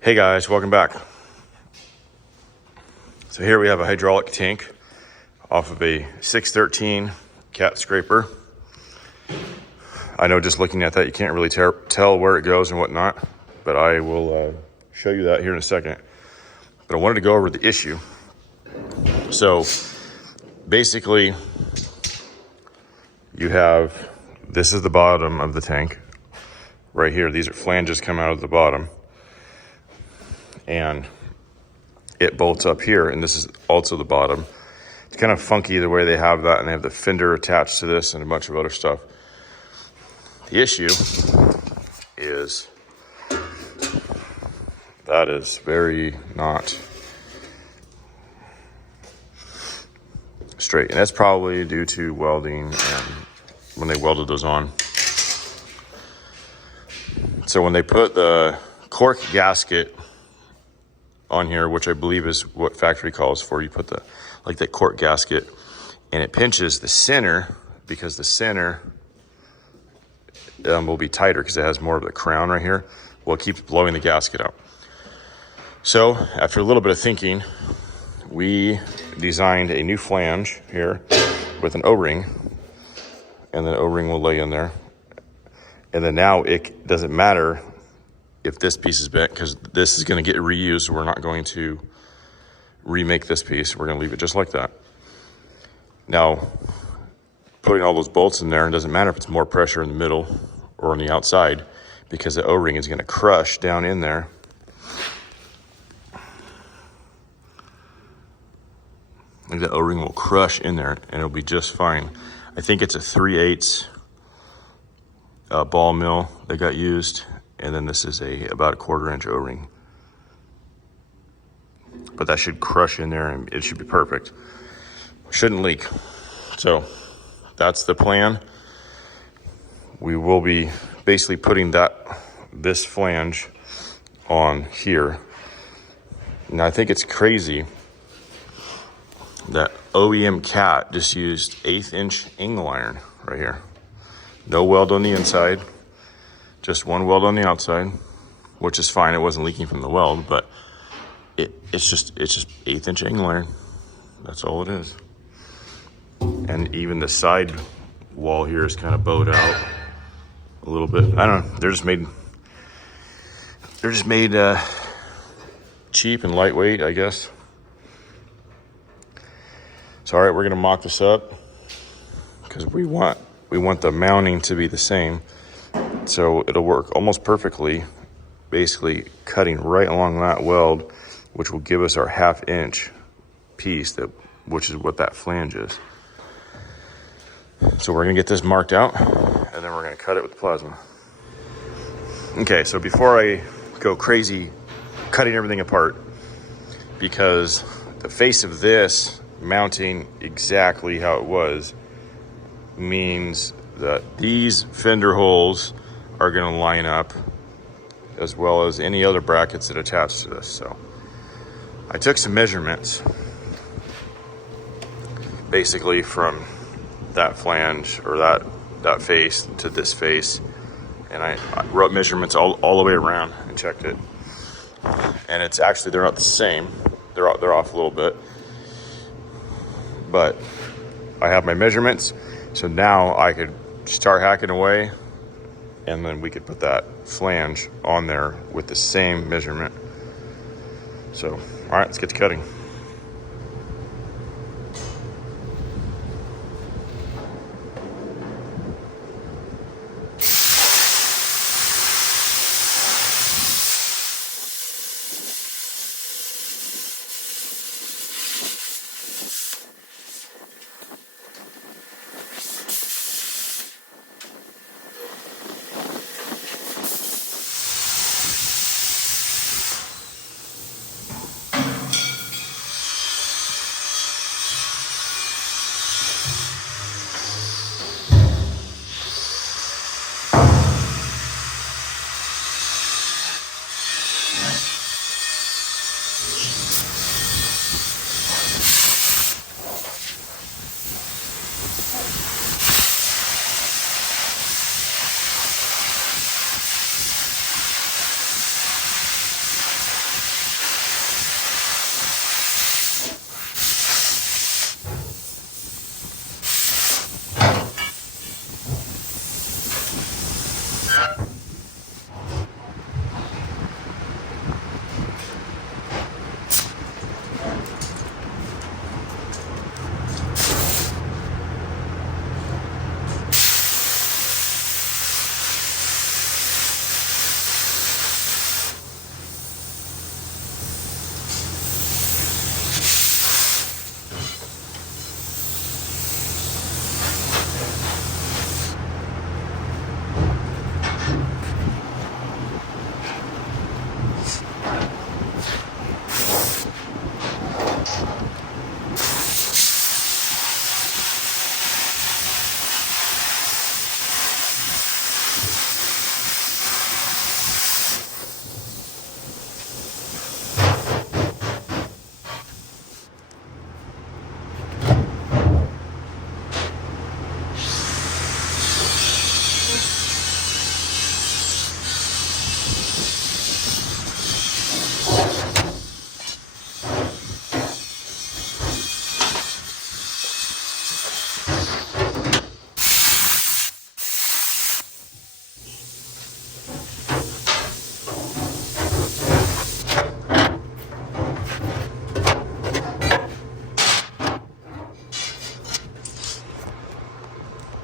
Hey guys, welcome back. So here we have a hydraulic tank off of a 613 cat scraper. I know just looking at that you can't really tell where it goes and whatnot, but I will show you that here in a second. But I wanted to go over the issue. So basically you have, this is the bottom of the tank right here. These are flanges come out of the bottom and it bolts up here, and this is also the bottom. It's kind of funky the way they have that, and they have the fender attached to this and a bunch of other stuff. The issue is that is very not straight, and that's probably due to welding and when they welded those on. So when they put the cork gasket on here, which I believe is what factory calls for, you put that cork gasket, and it pinches the center, because the center will be tighter because it has more of the crown right here. Well, it keeps blowing the gasket out. So after a little bit of thinking, we designed a new flange here with an O-ring, and then O-ring will lay in there. And then now it doesn't matter if this piece is bent, because this is going to get reused. So we're not going to remake this piece. We're going to leave it just like that. Now, putting all those bolts in there, it doesn't matter if it's more pressure in the middle or on the outside, because the O-ring is going to crush down in there. Like the O-ring will crush in there and it'll be just fine. I think it's a 3/8 ball mill that got used. And then this is about a 1/4 inch O-ring. But that should crush in there and it should be perfect. Shouldn't leak. So that's the plan. We will be basically putting this flange on here. Now I think it's crazy that OEM Cat just used 1/8 inch angle iron right here. No weld on the inside. Just one weld on the outside, which is fine. It wasn't leaking from the weld, but it's just 1/8 inch angle iron. That's all it is. And even the side wall here is kind of bowed out a little bit. I don't know. They're just made cheap and lightweight, I guess. So all right, we're gonna mock this up because we want the mounting to be the same. So it'll work almost perfectly, basically cutting right along that weld, which will give us our 1/2 inch piece, which is what that flange is. So we're gonna get this marked out and then we're gonna cut it with the plasma. Okay, so before I go crazy cutting everything apart, because the face of this mounting exactly how it was means that these fender holes are going to line up, as well as any other brackets that attach to this. So I took some measurements basically from that flange or that face to this face, and I wrote measurements all the way around and checked it, and it's actually, they're not the same. They're off a little bit, but I have my measurements, so now I could start hacking away, and then we could put that flange on there with the same measurement. So, all right, let's get to cutting.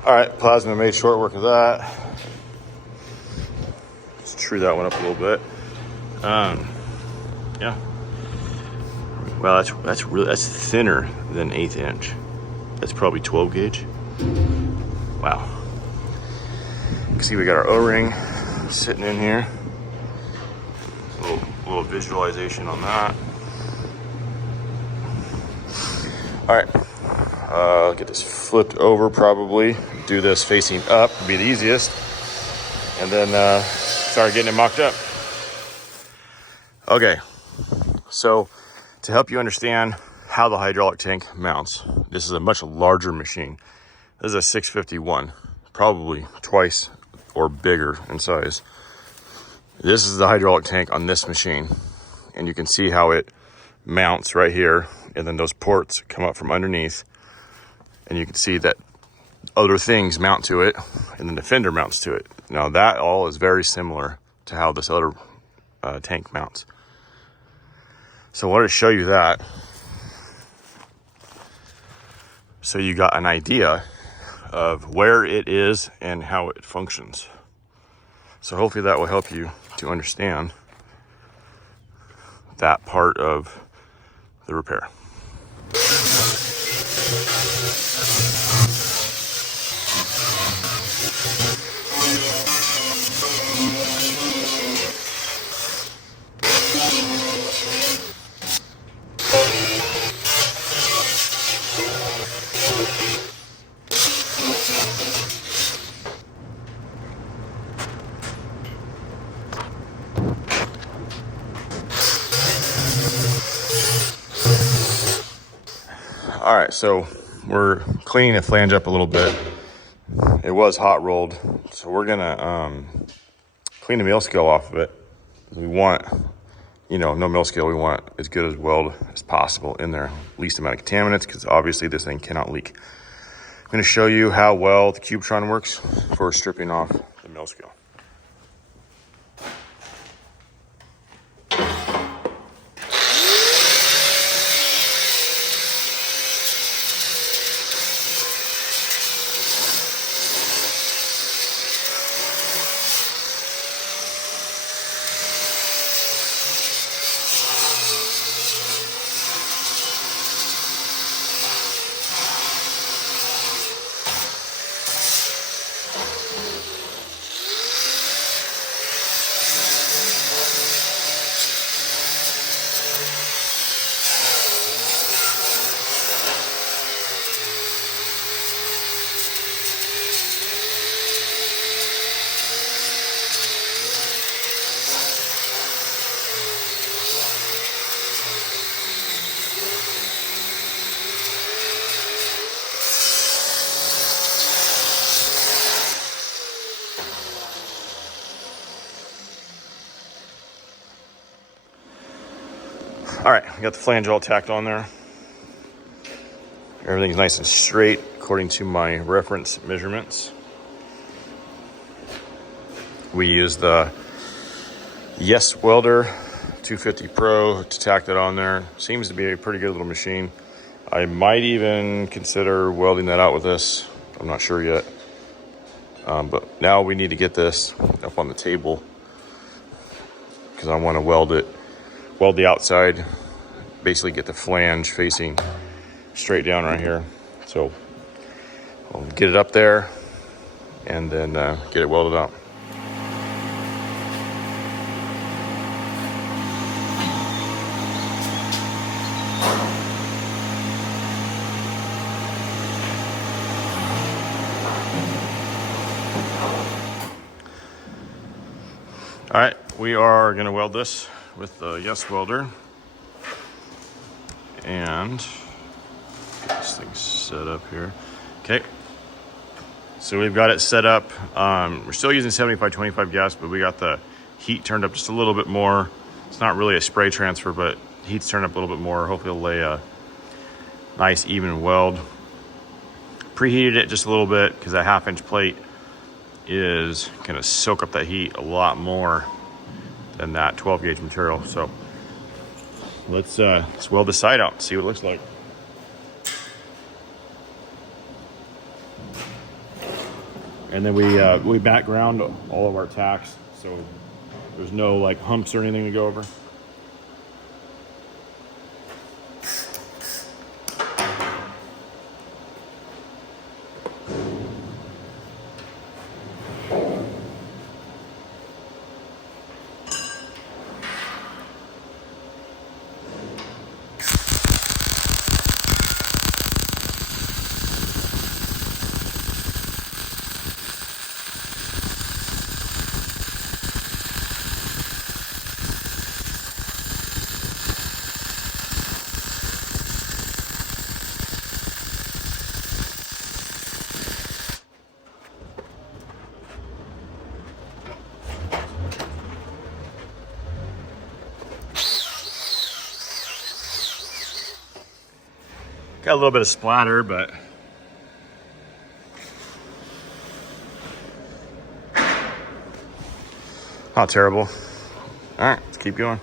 All right, plasma made short work of that. Let's true that one up a little bit. Yeah. Well, that's thinner than 1/8 inch. That's probably 12 gauge. Wow. You can see we got our O-ring sitting in here. A little visualization on that. All right, I'll get this flipped over probably. Do this facing up would be the easiest. And then start getting it mocked up. Okay, so to help you understand how the hydraulic tank mounts, this is a much larger machine. This is a 651, probably twice or bigger in size. This is the hydraulic tank on this machine. And you can see how it mounts right here. And then those ports come up from underneath. And you can see that other things mount to it. And then the fender mounts to it. Now that all is very similar to how this other tank mounts. So I wanted to show you that. So you got an idea of where it is and how it functions. So hopefully that will help you to understand that part of the repair. All right, so we're cleaning the flange up a little bit. It was hot rolled, so we're gonna clean the mill scale off of it. We want, no mill scale. We want as good as weld as possible in there, least amount of contaminants, because obviously this thing cannot leak. I'm gonna show you how well the Cubetron works for stripping off the mill scale. All right, I got the flange all tacked on there. Everything's nice and straight according to my reference measurements. We use the Yes Welder 250 Pro to tack that on there. Seems to be a pretty good little machine. I might even consider welding that out with this. I'm not sure yet. But now we need to get this up on the table because I want to weld the outside, basically get the flange facing straight down right here. So I'll get it up there and then get it welded out. All right, we are going to weld this with the Yes Welder. And get this thing set up here. Okay, so we've got it set up. We're still using 75-25 gas, but we got the heat turned up just a little bit more. It's not really a spray transfer, but heat's turned up a little bit more. Hopefully it'll lay a nice even weld. Preheated it just a little bit because that 1/2-inch plate is going to soak up that heat a lot more than that 12 gauge material. So let's weld the side out and see what it looks like. And then we background all of our tacks, so there's no like humps or anything to go over. Got a little bit of splatter, but not terrible. All right, let's keep going.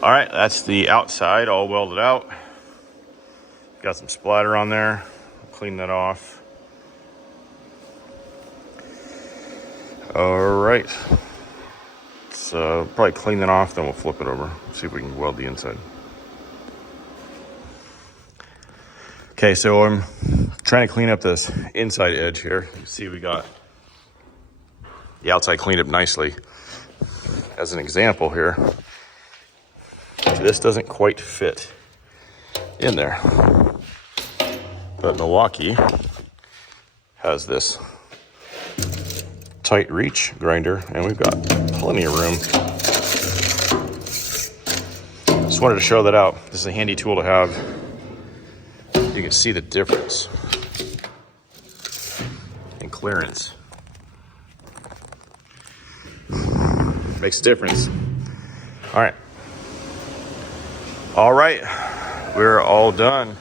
All right, that's the outside all welded out. Got some splatter on there. Clean that off. All right. Let's probably clean that off, then we'll flip it over. See if we can weld the inside. Okay, so I'm trying to clean up this inside edge here. You see we got the outside cleaned up nicely. As an example here, this doesn't quite fit in there, but Milwaukee has this tight reach grinder, and we've got plenty of room. Just wanted to show that out. This is a handy tool to have. You can see the difference in clearance. Makes a difference. All right. All right, we're all done.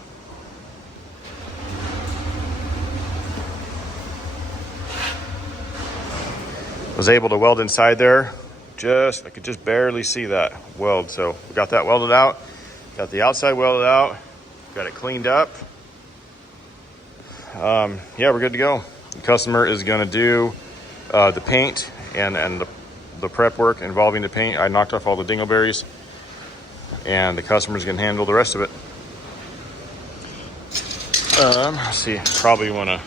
Was able to weld inside there. I could just barely see that weld. So we got that welded out. Got the outside welded out. Got it cleaned up. Yeah, we're good to go. The customer is gonna do the paint and the prep work involving the paint. I knocked off all the dingleberries, and the customer's gonna handle the rest of it. Let's see, probably wanna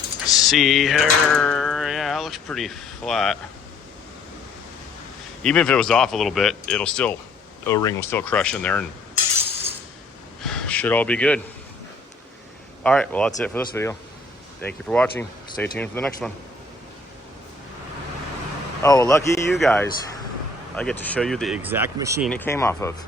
see here. Yeah, it looks pretty flat. Even if it was off a little bit, O-ring will still crush in there and should all be good. All right, well, that's it for this video. Thank you for watching. Stay tuned for the next one. Oh, lucky you guys. I get to show you the exact machine it came off of.